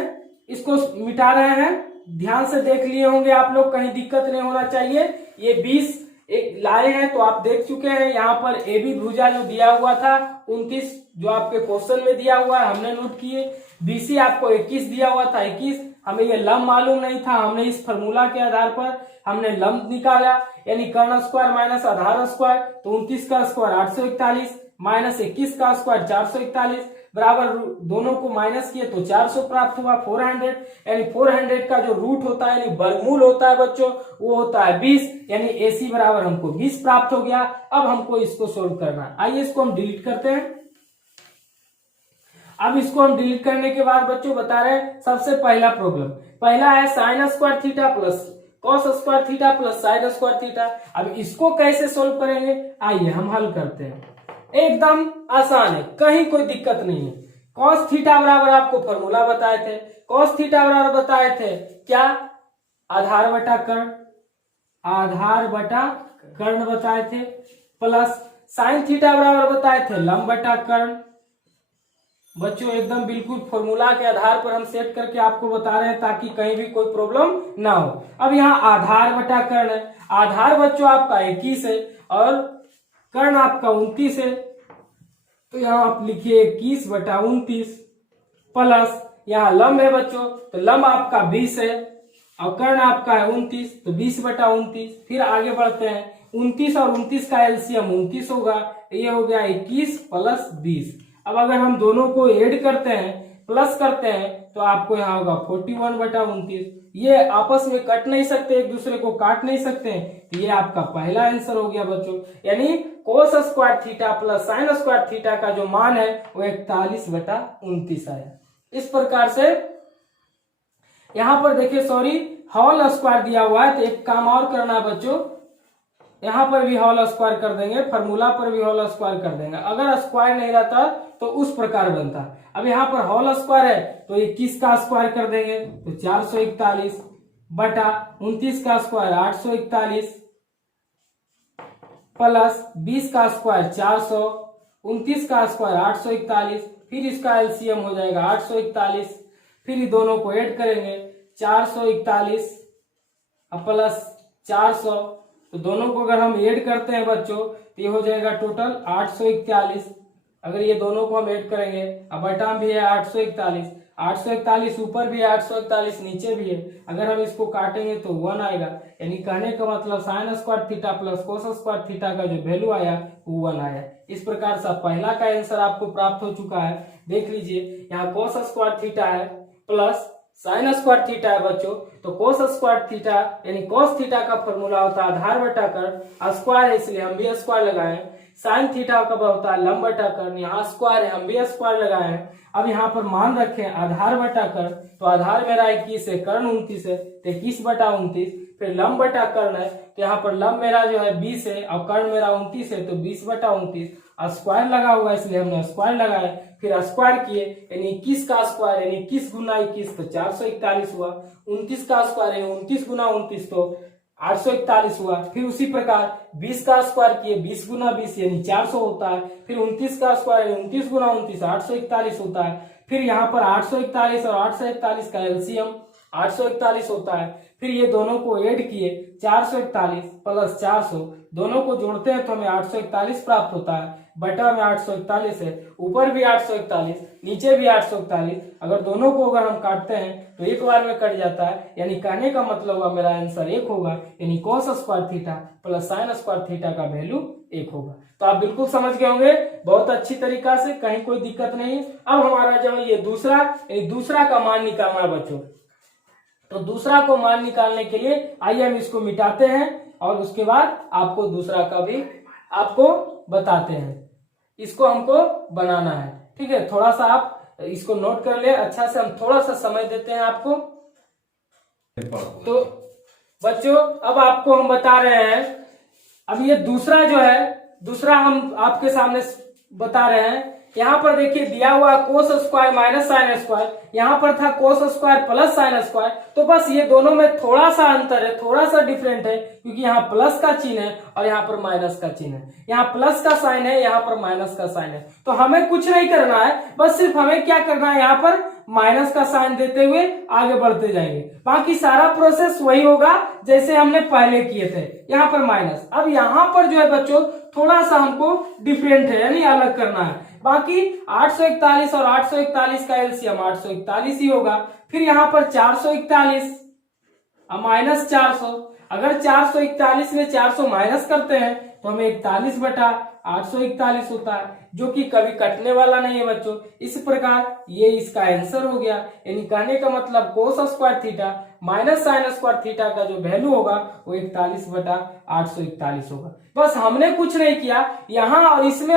इसको मिटा रहे हैं, ध्यान से देख लिए होंगे आप लोग, कहीं दिक्कत नहीं होना चाहिए। ये 20 एक लाए हैं तो आप देख चुके हैं। यहाँ पर ए बी भुजा जो दिया हुआ था 29 जो आपके क्वेश्चन में दिया हुआ है हमने नोट किए। बीसी आपको 21 दिया हुआ था 21, हमें ये लंब मालूम नहीं था, हमने इस फार्मूला के आधार पर हमने लंब निकाला, यानी कर्ण स्क्वायर माइनस आधार स्क्वायर। तो 29 का स्क्वायर 841 माइनस 21 का स्क्वायर 441 बराबर दोनों को माइनस किए तो 400 प्राप्त हुआ, 400, यानी 400 का जो रूट होता है यानी वर्गमूल होता है बच्चों वो होता है 20, यानी AC बराबर हमको 20 प्राप्त हो गया। अब हमको इसको सोल्व करना है, आइए इसको हम डिलीट करते हैं। अब इसको हम डिलीट करने के बाद बच्चों बता रहे हैं सबसे पहला प्रॉब्लम, पहला है sine square theta plus cos square theta plus sine square theta. अब इसको कैसे सोल्व करेंगे, आइए हम हल करते हैं। एकदम आसान है, कहीं कोई दिक्कत नहीं है। कॉस थीटा बराबर आपको फॉर्मूला बताए थे, कॉस थीटा बराबर बताए थे क्या, आधार बटा कर्ण, आधार बटा कर्ण बताए थे, प्लस साइन थीटा बराबर बताए थे लंब बटा कर्ण। बच्चों एकदम बिल्कुल फॉर्मूला के आधार पर हम सेट करके आपको बता रहे हैं ताकि कहीं भी कोई प्रॉब्लम ना हो। अब यहाँ आधार बटा कर्ण है, आधार बच्चों आपका 21 है और कर्ण आपका 29 है, तो यहाँ आप लिखिए 21 बटा 29 प्लस यहाँ लंब है बच्चों, तो लंब आपका 20 है और कर्ण आपका है 29, तो 20 बटा 29। फिर आगे बढ़ते हैं, 29 और 29 का एलसीएम 29 होगा, ये हो गया 21 प्लस 20। अब अगर हम दोनों को ऐड करते हैं प्लस करते हैं तो आपको यहाँ होगा 41 बटा 29। ये आपस में कट नहीं सकते, एक दूसरे को काट नहीं सकते, तो ये आपका पहला आंसर हो गया बच्चों, यानी cos square theta plus sine square theta का जो मान है वो 41 बटा 29 आया। इस प्रकार से यहाँ पर देखिए सॉरी होल स्क्वायर दिया हुआ है, तो एक काम और करना है बच्चों, यहाँ पर भी होल स्क्वायर कर देंगे, फॉर्मूला पर भी होल स्क्वायर कर देंगे। अगर स्क्वायर नहीं रहता तो उस प्रकार बनता। अब यहाँ पर होल स्क्वायर है तो 21 का स्क्वायर कर देंगे तो 441 बटा 29 का स्क्वायर 841 प्लस 20 का स्क्वायर 400, 29 का स्क्वायर 841, फिर इसका एलसीएम हो जाएगा 841, फिर दोनों को ऐड करेंगे 441 प्लस 400, तो दोनों को अगर हम ऐड करते हैं बच्चों तो ये हो जाएगा टोटल 841। अगर ये दोनों को हम ऐड करेंगे, अब बटा भी है 841, 841 ऊपर भी है 841 नीचे भी है, अगर हम इसको काटेंगे तो 1 आएगा। यानी कहने का मतलब sine square theta plus cos square theta का जो वैल्यू आया वो 1 आया। इस प्रकार से पहला का आंसर आपको प्राप्त हो चुका है। देख लीजिए यहाँ कोस स्क्वायर थीटा है प्लस साइन स्क्वायर थीटा है बच्चों, तो कोस स्क्वायर थीटा यानी कोस थीटा का फॉर्मूला होता है आधार बटा कर, स्क्वायर है इसलिए हम भी स्क्वायर लगाए। साइन थीटा का होता है लंब बटा कर, यहाँ स्क्वायर है हम भी स्क्वायर लगाए हैं। अब यहाँ पर मान रखें आधार बटा कर, तो आधार मेरा 21 है, कर्ण 29 है तो 21 बटा 29, फिर लंब बटा कर्ण है तो यहाँ पर लंब मेरा जो है 20 है और कर्ण मेरा 29 है तो 20 बटा 29, स्क्वायर लगा हुआ इसलिए हमने स्क्वायर लगाया, फिर स्क्वायर किए यानी 21 का स्क्वायर यानी 21 गुना 21 तो 441 हुआ, 29 का स्क्वायर यानी 29 गुना 29 तो 841 हुआ, फिर उसी प्रकार 20 का स्क्वायर किए 20 गुना 20 यानी 400 होता है, फिर 29 का स्क्वायर यानी 29 गुना 29 841 होता है, फिर यहाँ पर 841 और 841 का एलसीएम 841 होता है, फिर ये दोनों को ऐड किए 441 प्लस 400, दोनों को जोड़ते हैं तो हमें 841 प्राप्त होता है, बटा में 841 है, ऊपर भी 841 नीचे भी 841, अगर दोनों को अगर हम काटते हैं तो एक बार में कट जाता है, यानी कहने का मतलब हुआ मेरा आंसर 1 होगा, यानी cos square theta plus sine square theta का वैल्यू 1 होगा। तो आप बिल्कुल समझ गए होंगे बहुत अच्छी तरीका से, कहीं कोई दिक्कत नहीं। अब हमारा जो ये दूसरा का मान निकालना है बच्चों, तो दूसरा को मान निकालने के लिए आइए हम इसको मिटाते हैं और उसके बाद आपको दूसरा का भी आपको बताते हैं। इसको हमको बनाना है, ठीक है, थोड़ा सा आप इसको नोट कर ले अच्छा से, हम थोड़ा सा समय देते हैं आपको। तो बच्चों अब आपको हम बता रहे हैं, अब ये दूसरा जो है, दूसरा हम आपके सामने बता रहे हैं। यहाँ पर देखिए दिया हुआ cos square minus sine square, यहाँ पर था cos square plus sine square, तो बस ये दोनों में थोड़ा सा अंतर है, थोड़ा सा डिफरेंट है, क्योंकि यहाँ प्लस का चिन्ह है और यहाँ पर माइनस का चिन्ह है, यहाँ प्लस का साइन है यहाँ पर माइनस का साइन है। तो हमें कुछ नहीं करना है, बस सिर्फ हमें क्या करना है, यहाँ पर माइनस का साइन देते हुए आगे बढ़ते जाएंगे, बाकी सारा प्रोसेस वही होगा जैसे हमने पहले किए थे। यहाँ पर माइनस, अब यहाँ पर जो है बच्चों थोड़ा सा हमको डिफरेंट है यानी अलग करना है, बाकी 841 और 841 का एलसीएम 841 ही होगा। फिर यहाँ पर 441 माइनस 400, अगर 441 में 400 माइनस करते हैं तो हमें 41 बटा 841 होता है, जो कि कभी कटने वाला नहीं है बच्चों। इस प्रकार ये इसका आंसर हो गया, यानी कहने का मतलब cos square theta minus sine square theta का जो वैल्यू होगा वो 41 बटा 841 होगा। बस हमने कुछ नहीं किया, यहाँ और इसमें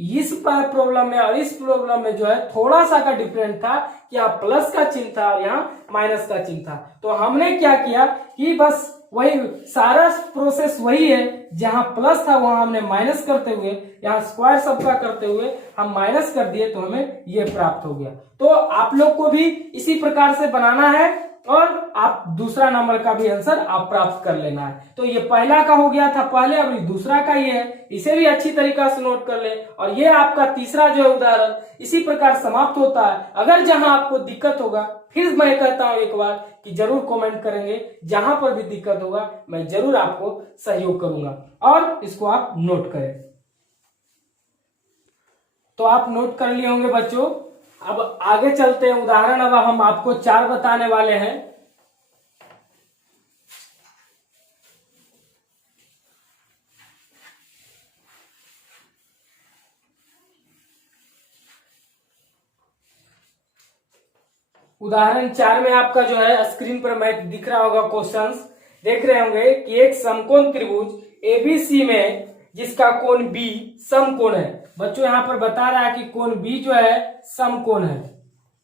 इस प्रॉब्लम में और इस प्रॉब्लम में जो है थोड़ा सा का डिफरेंट था कि यहाँ प्लस का चिन्ह था और यहाँ माइनस का चिन्ह था। तो हमने क्या किया कि बस वही सारा प्रोसेस वही है, जहां प्लस था वहां हमने माइनस करते हुए, यहाँ स्क्वायर सबका करते हुए हम माइनस कर दिए तो हमें ये प्राप्त हो गया। तो आप लोग को भी इसी प्रकार से बनाना है और आप दूसरा नंबर का भी आंसर आप प्राप्त कर लेना है। तो ये पहला का हो गया था पहले, अब दूसरा का ये है, इसे भी अच्छी तरीका से नोट कर ले। और ये आपका तीसरा जो है उदाहरण इसी प्रकार समाप्त होता है। अगर जहां आपको दिक्कत होगा, फिर मैं कहता हूं एक बार कि जरूर कमेंट करेंगे, जहां पर भी दिक्कत होगा मैं जरूर आपको सहयोग करूंगा और इसको आप नोट करें। तो आप नोट कर लिए होंगे बच्चों। अब आगे चलते हैं, उदाहरण अब हम आपको 4 बताने वाले हैं। उदाहरण 4 में आपका जो है स्क्रीन पर मैं दिख रहा होगा, क्वेश्चंस देख रहे होंगे कि एक समकोण त्रिभुज एबीसी में जिसका कोण बी समकोण है। बच्चों यहाँ पर बता रहा है कि कोण बी जो है समकोण है।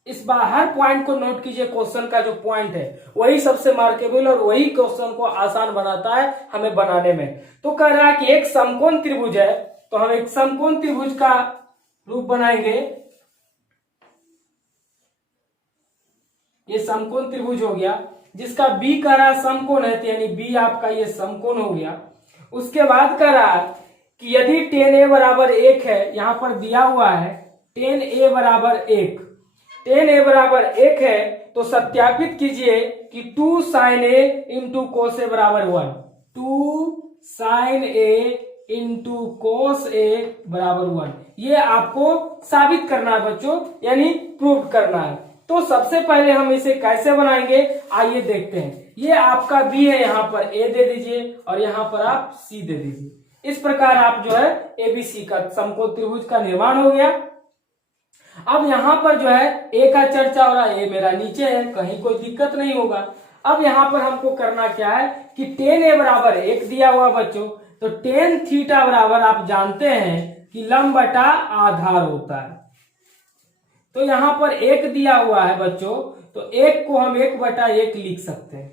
इस बार हर पॉइंट को नोट कीजिए, क्वेश्चन का जो पॉइंट है वही सबसे मार्केबल और वही क्वेश्चन को आसान बनाता है हमें बनाने में। तो कह रहा है कि एक समकोण त्रिभुज है, तो हम एक समकोण त्रिभुज का रूप बनाएंगे। ये समकोण त्रिभुज हो गया जिसका बी कह रहा है समकोण है, तो यानी बी आपका ये समकोण हो गया। उसके बाद कह रहा है कि यदि tan a बराबर 1 है, यहां पर दिया हुआ है tan a बराबर 1, tan a बराबर 1 है तो सत्यापित कीजिए कि 2 sin a into cos a बराबर 1, 2 sin a into cos a बराबर 1, ये आपको साबित करना है बच्चों, यानी प्रूव करना है। तो सबसे पहले हम इसे कैसे बनाएंगे आइए देखते हैं। ये आपका बी है, यहाँ पर ए दे दीजिए और यहाँ पर आप सी दे दीजिए। इस प्रकार आप जो है एबीसी का समकोण त्रिभुज का निर्माण हो गया। अब यहाँ पर जो है ए का चर्चा हो रहा है, ए मेरा नीचे है, कहीं कोई दिक्कत नहीं होगा। अब यहाँ पर हमको करना क्या है कि tan a बराबर 1 दिया हुआ बच्चों, तो tan थीटा बराबर आप जानते हैं कि लंब बटा आधार होता है। तो यहाँ पर 1 दिया हुआ है बच्चों, तो 1 को हम 1/1 लिख सकते हैं,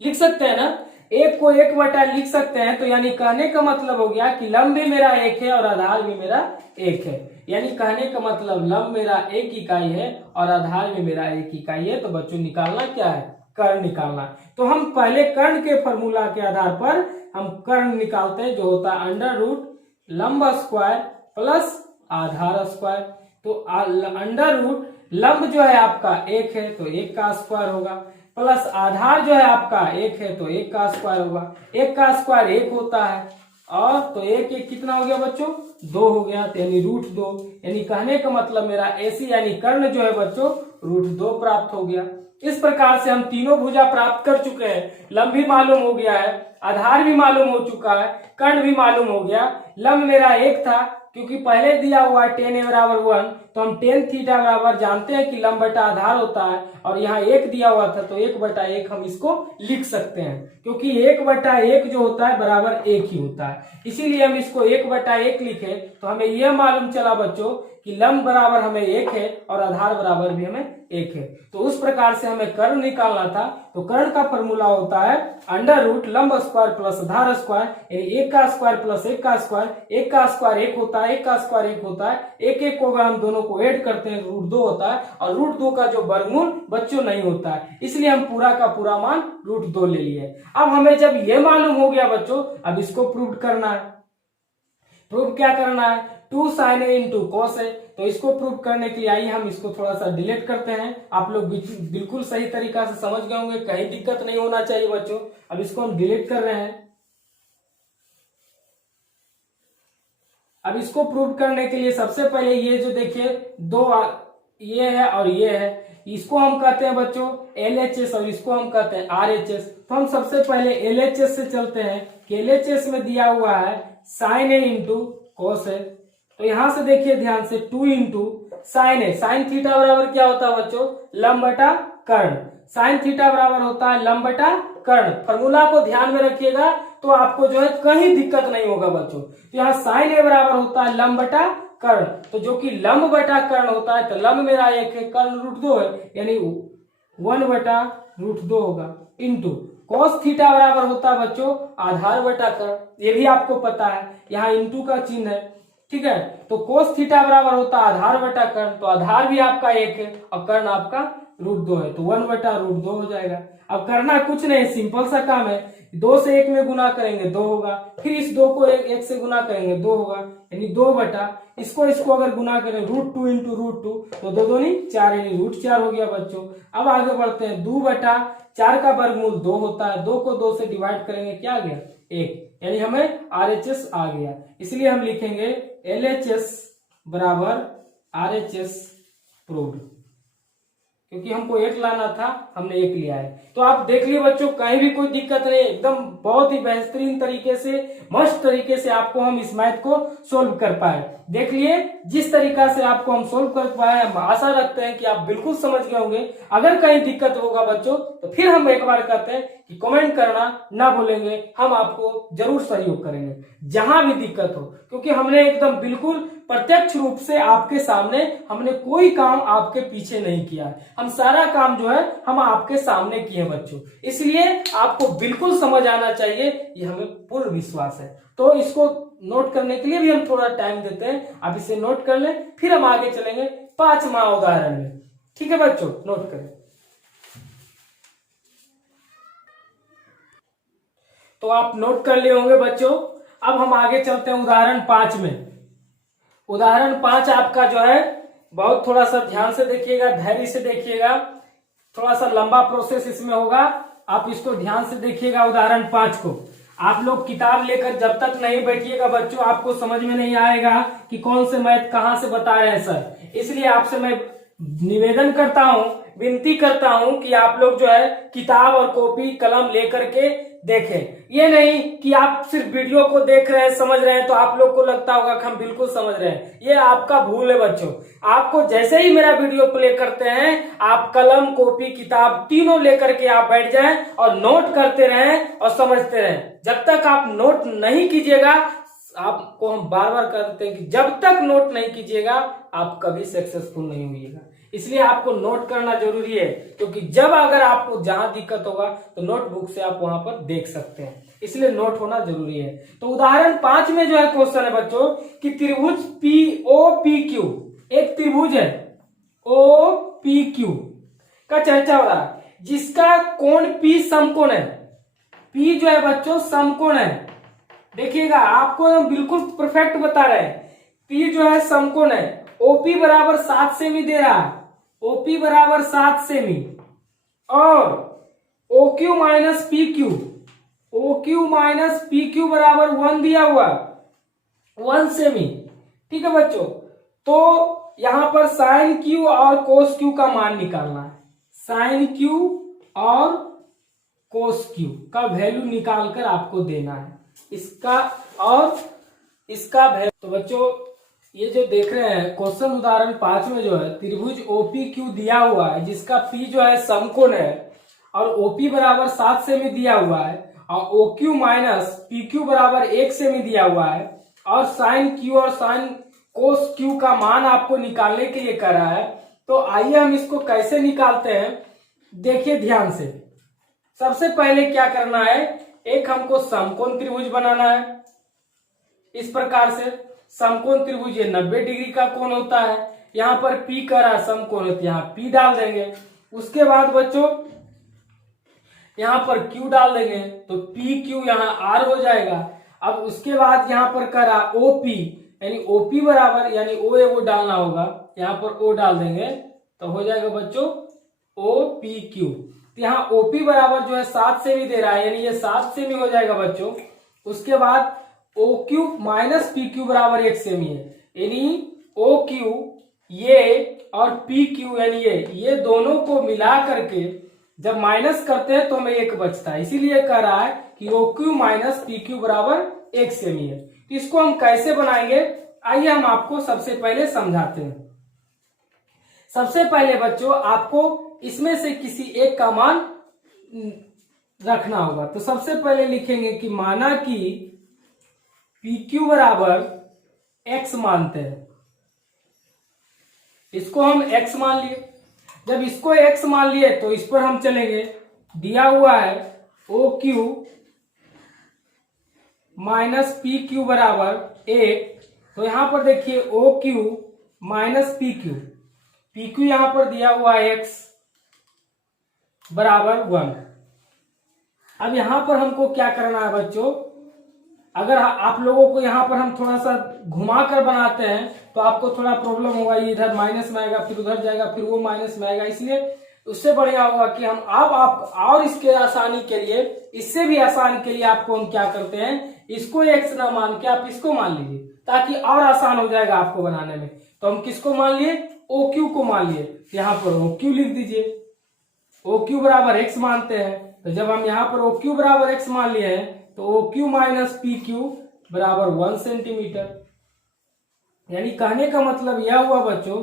लिख सकते हैं ना, 1 को 1 लिख सकते हैं। तो यानी कहने का मतलब हो गया कि लंब भी मेरा 1 है और आधार भी मेरा 1 है, यानी कहने का मतलब लंब मेरा 1 इकाई है और आधार भी मेरा 1 इकाई है। तो बच्चों निकालना क्या है, कर्ण निकालना। तो हम पहले कर्ण के फॉर्मूला के आधार पर हम कर्ण निकालते हैं, जो होता है अंडर रूट लंब स्क्वायर प्लस आधार स्क्वायर। तो अंडर रूट लंब जो है आपका 1 है तो 1 का स्क्वायर होगा, प्लस आधार जो है आपका 1 है तो 1 का स्क्वायर होगा। 1 का स्क्वायर 1 होता है, और तो 1 1 कितना हो गया बच्चों, 2 हो गया, तो यानी √2। यानी कहने का मतलब मेरा एसी यानी कर्ण जो है बच्चों √2 प्राप्त हो गया। इस प्रकार से हम तीनों भुजा प्राप्त कर चुके हैं। लंब भी मालूम हो गया है, आधार भी मालूम हो चुका है, कर्ण भी मालूम हो गया। लंब मेरा 1 था क्योंकि पहले दिया हुआ है tan a बराबर 1, तो हम tan थीटा बराबर जानते हैं कि लंब बटा आधार होता है, और यहाँ 1 दिया हुआ था तो 1/1 हम इसको लिख सकते हैं, क्योंकि 1/1 जो होता है बराबर 1 ही होता है, इसीलिए हम इसको 1/1 लिखे। तो हमें यह मालूम चला बच्चों कि लंब बराबर हमें 1 है और आधार बराबर भी हमें 1 है। तो उस प्रकार से हमें कर्ण निकालना था। तो कर्ण का फॉर्मूला होता है अंडर रूट लंब स्क्वायर प्लस आधार स्क्वायर, यानी 1 का स्क्वायर प्लस 1 का स्क्वायर। 1 का स्क्वायर 1 होता है, 1 का स्क्वायर 1 होता है, 1 1 को अगर हम दोनों को ऐड करते हैं √2 होता है, और √2 का जो वर्गमूल बच्चों नहीं होता है, इसलिए हम पूरा का पूरा मान √2 ले लिए। अब हमें जब ये मालूम हो गया बच्चों, अब इसको प्रूव करना है। प्रूव क्या करना है, 2 sin a into cos a। तो इसको प्रूव करने के लिए आइए हम इसको थोड़ा सा डिलीट करते हैं। आप लोग बिल्कुल सही तरीका से समझ गए होंगे, कहीं दिक्कत नहीं होना चाहिए बच्चों। अब इसको हम डिलीट कर रहे हैं। अब इसको प्रूव करने के लिए सबसे पहले ये जो देखिए दो ये है और ये है, इसको हम कहते हैं बच्चों LHS और इसको हम कहते हैं RHS। तो हम सबसे पहले LHS से चलते हैं कि LHS में दिया हुआ है sin a into cos a। तो यहां से देखिए ध्यान से 2 इंटू साइन ए, साइन थीटा बराबर क्या होता है बच्चों, लंब बटा कर्ण। साइन थीटा बराबर होता है लंब बटा कर्ण। फॉर्मूला को ध्यान में रखिएगा तो आपको जो है कहीं दिक्कत नहीं होगा बच्चों। तो यहाँ साइन ए बराबर होता है लंब बटा कर्ण, तो जो कि लंब बटा कर्ण होता है, तो लंब मेरा 1 है, कर्ण √2 है, यानी 1/√2 होगा, इंटू cos थीटा बराबर होता है बच्चों आधार बटा कर्ण। ये भी आपको पता है, यहाँ इंटू का चिन्ह है, ठीक है। तो cos थीटा बराबर होता है आधार बटा कर्ण, तो आधार भी आपका 1 है और कर्ण आपका √2 है, तो 1/√2 हो जाएगा। अब करना कुछ नहीं, सिंपल सा काम है, 2 से 1 में गुना करेंगे 2 होगा, फिर इस 2 को 1 से गुना करेंगे 2 होगा, यानी 2 बटा इसको अगर गुना करें √2 इंटू √2 तो 2 दूनी 4 यानी √4 हो गया बच्चों। अब आगे बढ़ते हैं, 2/4 का वर्गमूल 2 होता है, 2 को 2 से डिवाइड करेंगे क्या आ गया 1, यानी हमें RHS आ गया। इसलिए हम लिखेंगे LHS बराबर RHS प्रूव्ड, क्योंकि हमको 1 लाना था, हमने 1 लिया है। तो आप देख लिए बच्चों, कहीं भी कोई दिक्कत नहीं, एकदम बहुत ही बेहतरीन तरीके से, मस्त तरीके से आपको हम इस मैथ को सोल्व कर पाए। देख लिए जिस तरीका से आपको हम सोल्व कर पाए, हम आशा रखते हैं कि आप बिल्कुल समझ गए होंगे। अगर कहीं दिक्कत होगा बच्चों तो फिर हम एक बार कहते हैं कि कमेंट करना ना भूलेंगे, हम आपको जरूर सहयोग करेंगे जहां भी दिक्कत हो, क्योंकि हमने एकदम बिल्कुल प्रत्यक्ष रूप से आपके सामने हमने कोई काम आपके पीछे नहीं किया है। हम सारा काम जो है हम आपके सामने किए हैं बच्चों, इसलिए आपको बिल्कुल समझ आना चाहिए, ये हमें पूर्ण विश्वास है। तो इसको नोट करने के लिए भी हम थोड़ा टाइम देते हैं, आप इसे नोट कर लें, फिर हम आगे चलेंगे 5वां उदाहरण में। ठीक है बच्चों, नोट करें। तो आप नोट कर लिए होंगे बच्चों। अब हम आगे चलते हैं उदाहरण 5 में। उदाहरण 5 आपका जो है बहुत थोड़ा सा ध्यान से देखिएगा, धैर्य से देखिएगा, थोड़ा सा लंबा प्रोसेस इसमें होगा, आप इसको ध्यान से देखिएगा। उदाहरण 5 को आप लोग किताब लेकर जब तक नहीं बैठिएगा बच्चों, आपको समझ में नहीं आएगा कि कौन से मैथ कहां से बता रहे हैं सर। इसलिए आपसे मैं निवेदन करता हूं, विनती करता हूं कि आप लोग जो है किताब और कॉपी कलम लेकर के देखें। ये नहीं कि आप सिर्फ वीडियो को देख रहे हैं, समझ रहे हैं, तो आप लोग को लगता होगा कि हम बिल्कुल समझ रहे हैं। ये आपका भूल है बच्चों। आपको जैसे ही मेरा वीडियो प्ले करते हैं, आप कलम कॉपी किताब तीनों लेकर के आप बैठ जाएं और नोट करते रहें और समझते रहें। जब तक आप नोट नहीं कीजिएगा, आपको हम बार बार कहते हैं कि जब तक नोट नहीं कीजिएगा आप कभी सक्सेसफुल नहीं होइएगा। इसलिए आपको नोट करना जरूरी है, क्योंकि जब अगर आपको जहां दिक्कत होगा तो नोटबुक से आप वहां पर देख सकते हैं, इसलिए नोट होना जरूरी है। तो उदाहरण 5 में जो है क्वेश्चन है बच्चों कि त्रिभुज POPQ, एक त्रिभुज है OPQ का चर्चा हो रहा है, जिसका कोण P समकोण है। P जो है बच्चों समकोण है। देखिएगा, आपको हम बिल्कुल परफेक्ट बता रहे हैं। P जो है समकोण है। OP बराबर 7 सेमी दे रहा है, OP बराबर 7 सेमी, और OQ minus PQ, OQ minus PQ बराबर 1 दिया हुआ, 1 सेमी। ठीक है बच्चों, तो यहां पर साइन Q और कोस Q का मान निकालना है। साइन Q और कोस Q का वैल्यू निकाल कर आपको देना है, इसका और इसका वैल्यू। तो बच्चों ये जो देख रहे हैं क्वेश्चन उदाहरण 5 में जो है त्रिभुज OPQ दिया हुआ है, जिसका P जो है समकोण है और OP बराबर 7 सेमी दिया हुआ है, और OQ माइनस PQ बराबर 1 सेमी दिया हुआ है, और साइन Q और साइन कोस Q का मान आपको निकालने के लिए कर रहा है। तो आइए हम इसको कैसे निकालते हैं, देखिए ध्यान से। सबसे पहले क्या करना है, एक हमको समकोण त्रिभुज बनाना है। इस प्रकार से समकोण त्रिभुज ये 90 डिग्री का कोण होता है। यहाँ पर P का रहा समकोण है, यहाँ P डाल देंगे। उसके बाद बच्चों यहाँ पर Q डाल देंगे, तो PQ यहाँ R हो जाएगा। अब उसके बाद यहाँ पर करा OP, यानी OP बराबर, यानी O वो डालना होगा, यहाँ पर O डाल देंगे तो हो जाएगा बच्चों OPQ। तो यहाँ OP बराबर जो है 7 सेमी दे रहा है, यानी ये 7 सेमी हो जाएगा बच्चों। उसके बाद OQ माइनस PQ बराबर 1 सेमी है, यानी OQ ये और PQ यानी ये दोनों को मिला करके जब माइनस करते हैं तो हमें 1 बचता है, इसीलिए कह रहा है कि OQ माइनस PQ बराबर 1 सेमी है। तो इसको हम कैसे बनाएंगे, आइए हम आपको सबसे पहले समझाते हैं। सबसे पहले बच्चों आपको इसमें से किसी एक का मान रखना होगा। तो सबसे पहले लिखेंगे कि माना कि PQ बराबर x मानते हैं, इसको हम x मान लिए। जब इसको x मान लिए तो इस पर हम चलेंगे। दिया हुआ है OQ माइनस PQ बराबर 1, तो यहां पर देखिए OQ माइनस PQ यहां पर दिया हुआ है x बराबर 1। अब यहां पर हमको क्या करना है बच्चों, अगर आप लोगों को यहाँ पर हम थोड़ा सा घुमा कर बनाते हैं तो आपको थोड़ा प्रॉब्लम होगा, इधर माइनस में आएगा, फिर उधर जाएगा, फिर वो माइनस में आएगा। इसलिए उससे बढ़िया होगा कि हम आप और इसके आसानी के लिए, इससे भी आसान के लिए आपको हम क्या करते हैं, इसको x ना मान के आप इसको मान लीजिए, ताकि और आसान हो जाएगा आपको बनाने में। तो हम किसको मान लिए, OQ को मान लिए। यहाँ पर OQ लिख दीजिए, OQ बराबर x मानते हैं। तो जब हम यहाँ पर OQ बराबर x मान लिए हैं तो OQ माइनस PQ बराबर 1 सेंटीमीटर। यानी कहने का मतलब यह हुआ बच्चों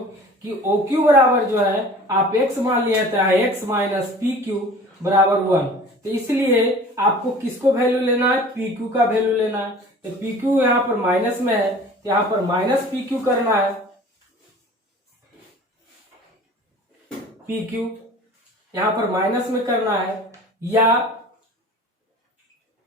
कि OQ बराबर जो है आप x मान लिए तो x माइनस PQ बराबर 1। तो इसलिए आपको किसको वैल्यू लेना है, PQ का वैल्यू लेना है। तो PQ यहाँ पर माइनस में है, तो यहाँ पर माइनस पी क्यू करना है, पी क्यू यहाँ पर माइनस में करना है, या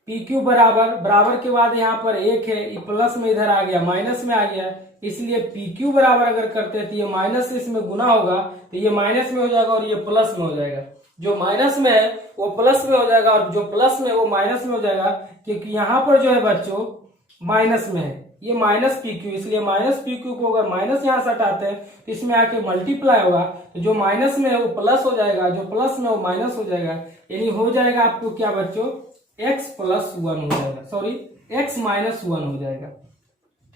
पी क्यू बराबर, बराबर के बाद यहाँ पर एक है, ये प्लस में इधर आ गया, माइनस में आ गया, इसलिए पी क्यू बराबर अगर करते हैं तो ये माइनस से इसमें गुना होगा तो ये माइनस में हो जाएगा और ये प्लस में हो जाएगा। जो माइनस में है वो प्लस में हो जाएगा और जो प्लस में वो माइनस में हो जाएगा, क्योंकि यहाँ पर जो है बच्चों माइनस में है, ये माइनस पी क्यू, इसलिए माइनस पी क्यू को अगर माइनस यहाँ से हटाते हैं तो इसमें आके मल्टीप्लाई होगा, तो जो माइनस में है वो प्लस हो जाएगा, जो प्लस में वो माइनस हो जाएगा, यानी हो जाएगा आपको क्या बच्चों, x प्लस 1 हो जाएगा, सॉरी x माइनस 1 हो जाएगा।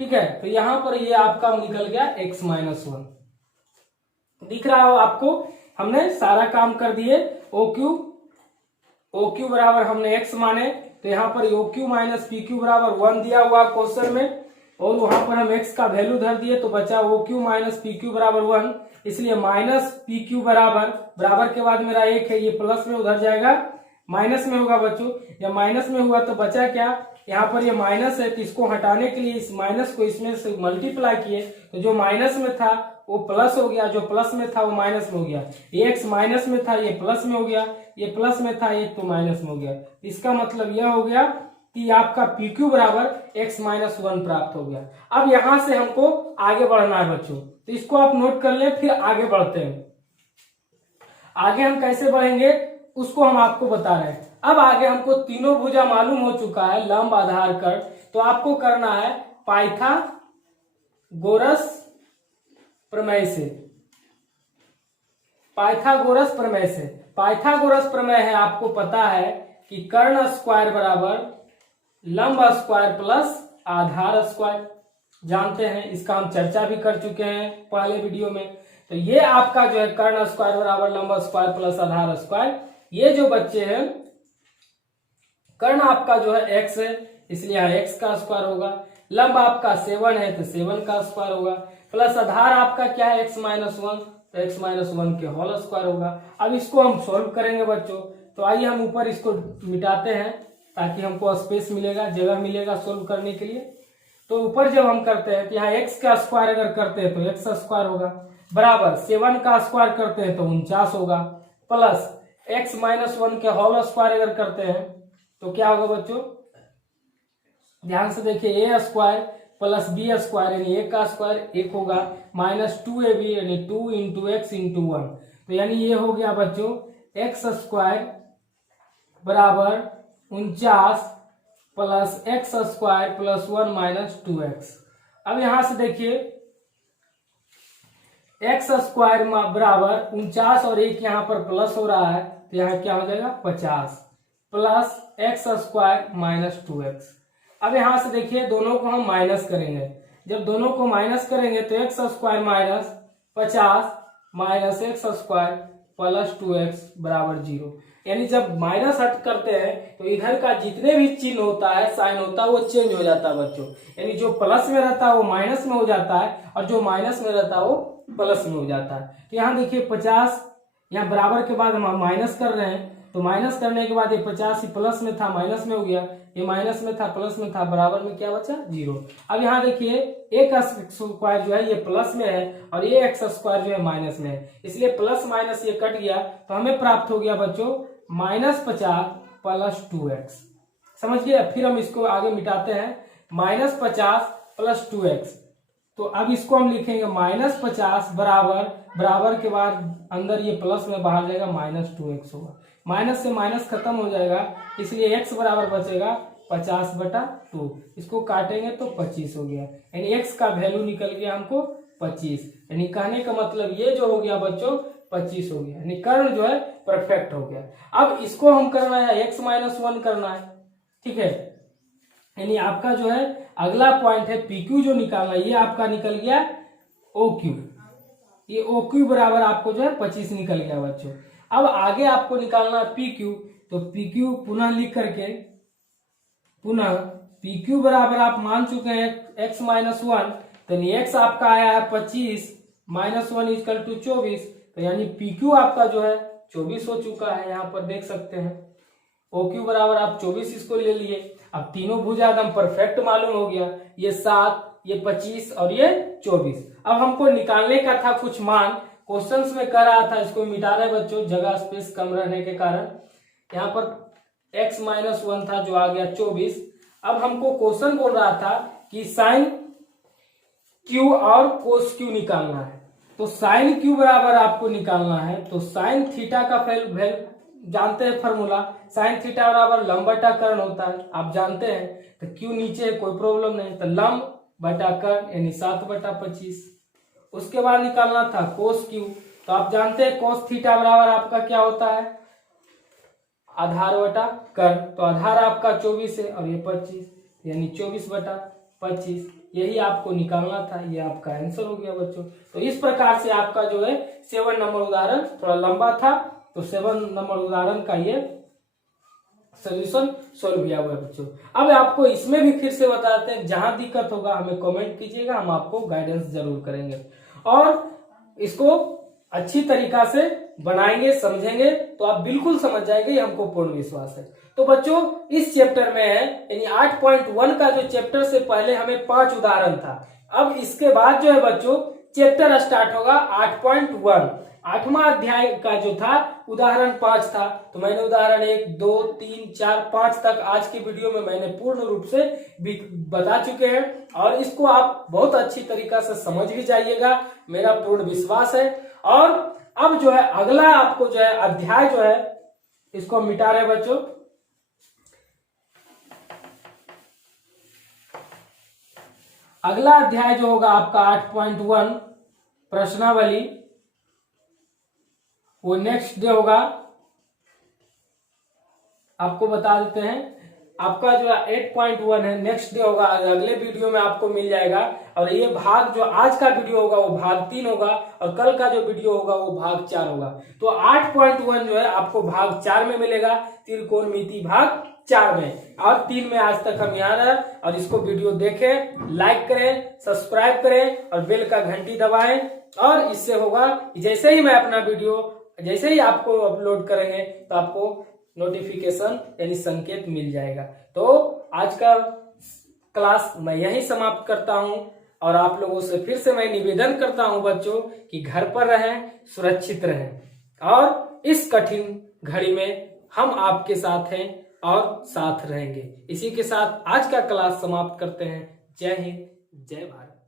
ठीक है, तो यहां पर ये आपका निकल गया x माइनस 1। दिख रहा हो आपको, हमने सारा काम कर दिए। ओ क्यू बराबर हमने x माने, तो यहाँ पर O Q minus P Q बराबर 1 दिया हुआ क्वेश्चन में, और वहां पर हम x का वैल्यू धर दिए, तो बचा O Q minus P Q बराबर 1, इसलिए माइनस पी क्यू बराबर, बराबर के बाद मेरा 1 है, ये प्लस में उधर जाएगा, माइनस में होगा बच्चों। या माइनस में हुआ तो बचा क्या, यहाँ पर ये माइनस है, तो इसको हटाने के लिए इस माइनस को इसमें से मल्टीप्लाई किए, तो जो माइनस में था वो प्लस हो गया, जो प्लस में था वो माइनस में हो गया, ये एक्स माइनस में था ये प्लस में हो गया, ये प्लस में था ये तो माइनस में हो गया। इसका मतलब यह हो गया कि आपका पी क्यू बराबर एक्स माइनस 1 प्राप्त हो गया। अब यहां से हमको आगे बढ़ना है बच्चों, तो इसको आप नोट कर ले, फिर आगे बढ़ते हैं। आगे हम कैसे बढ़ेंगे उसको हम आपको बता रहे हैं। अब आगे हमको तीनों भुजा मालूम हो चुका है, लंब आधार कर, तो आपको करना है पाइथागोरस प्रमेय से। पाइथागोरस प्रमेय से, पाइथागोरस प्रमेय है, आपको पता है कि कर्ण स्क्वायर बराबर लंब स्क्वायर प्लस आधार स्क्वायर, जानते हैं, इसका हम चर्चा भी कर चुके हैं पहले वीडियो में। तो ये आपका जो है कर्ण स्क्वायर बराबर लंब स्क्वायर प्लस आधार स्क्वायर, ये जो बच्चे हैं कर्ण आपका जो है x है, इसलिए यहाँ x का स्क्वायर होगा, लंब आपका 7 है तो 7 का स्क्वायर होगा, प्लस आधार आपका क्या है x माइनस 1, तो x माइनस 1 के होल स्क्वायर होगा। अब इसको हम सॉल्व करेंगे बच्चों, तो आइए हम ऊपर इसको मिटाते हैं ताकि हमको स्पेस मिलेगा, जगह मिलेगा सोल्व करने के लिए। तो ऊपर जब हम करते हैं तो यहाँ x का स्क्वायर अगर करते हैं तो x स्क्वायर होगा, बराबर 7 का स्क्वायर करते हैं तो 49 होगा, प्लस x माइनस 1 के होल स्क्वायर अगर करते हैं तो क्या होगा बच्चों, ध्यान से देखिए, a square plus B square यानी a का स्क्वायर 1 होगा, माइनस 2ab यानी 2 इंटू एक्स इंटू 1, तो यानी ये हो गया बच्चों x स्क्वायर बराबर 49 plus x square plus 1 minus 2x। अब यहां से देखिए एक्स स्क्वायर बराबर 49 और 1 यहाँ पर प्लस हो रहा है, तो यहाँ क्या हो जाएगा 50 plus x square minus 2x। अब यहां से देखिए दोनों को हम माइनस करेंगे, जब दोनों को माइनस करेंगे तो x square minus 50 minus x square plus 2x बराबर 0। यानी जब माइनस हट करते हैं तो इधर का जितने भी चिन्ह होता है, साइन होता है, वो चेंज हो जाता है बच्चों, यानी जो प्लस में रहता है वो माइनस में हो जाता है और जो माइनस में रहता है वो प्लस में हो जाता है। तो यहाँ देखिए 50, यहाँ बराबर के बाद हम माइनस कर रहे हैं, तो माइनस करने के बाद ये 50 प्लस में था माइनस में हो गया, ये माइनस में था प्लस में था, बराबर में क्या बचा 0। अब यहाँ देखिए एक स्क्वायर जो है ये प्लस में है और ये एक्स स्क्वायर जो है माइनस में है, इसलिए प्लस माइनस ये कट गया, तो हमें प्राप्त हो गया बच्चों -50 प्लस 2x। समझ गए। फिर हम इसको आगे मिटाते हैं, -50 प्लस 2x, तो अब इसको हम लिखेंगे -50 बराबर, बराबर के बाद अंदर ये प्लस में बाहर जाएगा -2x होगा, माइनस से माइनस खत्म हो जाएगा, इसलिए x बराबर बचेगा 50/2, इसको काटेंगे तो 25 हो गया, यानी x का वैल्यू निकल गया हमको 25, यानी कहने का मतलब ये जो हो गया बच्चों 25 हो गया, यानी कर्ण जो है परफेक्ट हो गया। अब इसको हम करना है x माइनस 1 करना है, ठीक है, यानी आपका जो है अगला पॉइंट है PQ जो निकालना है, ये आपका निकल गया OQ, ये OQ बराबर आपको जो है 25 निकल गया बच्चों। अब आगे आपको निकालना है PQ, तो PQ पुनः लिख करके, पुनः PQ बराबर आप मान चुके हैं x माइनस 1, तो x आपका आया है 25 माइनस 1 इक्वल टू 24, तो यानी PQ आपका जो है 24 हो चुका है, यहाँ पर देख सकते हैं। OQ बराबर आप 24 इसको ले लिए। अब तीनों भुजा एकदम परफेक्ट मालूम हो गया, ये 7 ये 25 और ये 24। अब हमको निकालने का था कुछ मान, क्वेश्चंस में कर रहा था, इसको मिटा रहे बच्चों जगह स्पेस कम रहने के कारण। यहाँ पर x-1 था जो आ गया 24। अब हमको क्वेश्चन बोल रहा था कि साइन क्यू और कोस क्यू निकालना है। तो साइन क्यू बराबर आपको निकालना है, तो साइन थीटा का जानते हैं फॉर्मूला, साइन थीटा बराबर लंब बटा कर्ण होता है, आप जानते हैं। तो क्यू नीचे है, कोई प्रॉब्लम नहीं, तो लंब बटा कर्ण यानी 7/25। उसके बाद निकालना था कोस क्यू, तो आप जानते हैं कोस थीटा बराबर आपका क्या होता है, आधार बटा कर्ण। तो आधार आपका 24 है और ये 25 यानी 24/25, यही आपको निकालना था। ये आपका आंसर हो गया बच्चों। तो इस प्रकार से आपका जो है 7 नंबर उदाहरण थोड़ा लंबा था, तो 7 नंबर उदाहरण का ये सोल्यूशन सोल्व किया हुआ है बच्चों। अब आपको इसमें भी फिर से बताते हैं, जहां दिक्कत होगा हमें कमेंट कीजिएगा, हम आपको गाइडेंस जरूर करेंगे और इसको अच्छी तरीका से बनाएंगे, समझेंगे तो आप बिल्कुल समझ जाएंगे, ये हमको पूर्ण विश्वास है। तो बच्चों इस चैप्टर में है यानी 8.1 का जो चैप्टर से पहले हमें 5 उदाहरण था। अब इसके बाद जो है बच्चों चैप्टर स्टार्ट होगा 8.1। 8वां अध्याय का जो था उदाहरण 5 था। तो मैंने उदाहरण 1, 2, 3, 4, 5 तक आज की वीडियो में मैंने पूर्ण रूप से बता चुके हैं और इसको आप बहुत अच्छी तरीका से समझ भी जाइएगा, मेरा पूर्ण विश्वास है। और अब जो है अगला आपको जो है अध्याय जो है इसको मिटा रहे बच्चों। अगला अध्याय जो होगा आपका 8.1 प्रश्नावली, वो नेक्स्ट डे होगा। आपको बता देते हैं आपका जो 8.1 है नेक्स्ट डे होगा, अगले वीडियो में आपको मिल जाएगा। और ये भाग जो आज का वीडियो होगा वो भाग 3 होगा और कल का जो वीडियो होगा वो भाग 4 होगा। तो 8.1 जो है आपको भाग 4 में मिलेगा, त्रिकोणमिति भाग 4 में। और 3 में आज तक हम यहाँ रहे और इसको वीडियो देखें, लाइक करें, सब्सक्राइब करें और बेल का घंटी दबाएं। और इससे होगा जैसे ही मैं अपना वीडियो जैसे ही आपको अपलोड करेंगे तो आपको नोटिफिकेशन यानी संकेत मिल जाएगा। तो आज का क्लास मैं यहीं समाप्त करता हूं और आप लोगों से फिर से मैं निवेदन करता हूं बच्चों कि घर पर रहें, सुरक्षित रहें और इस कठिन घड़ी में हम आपके साथ हैं और साथ रहेंगे। इसी के साथ आज का क्लास समाप्त करते हैं। जय हिंद, जय भारत।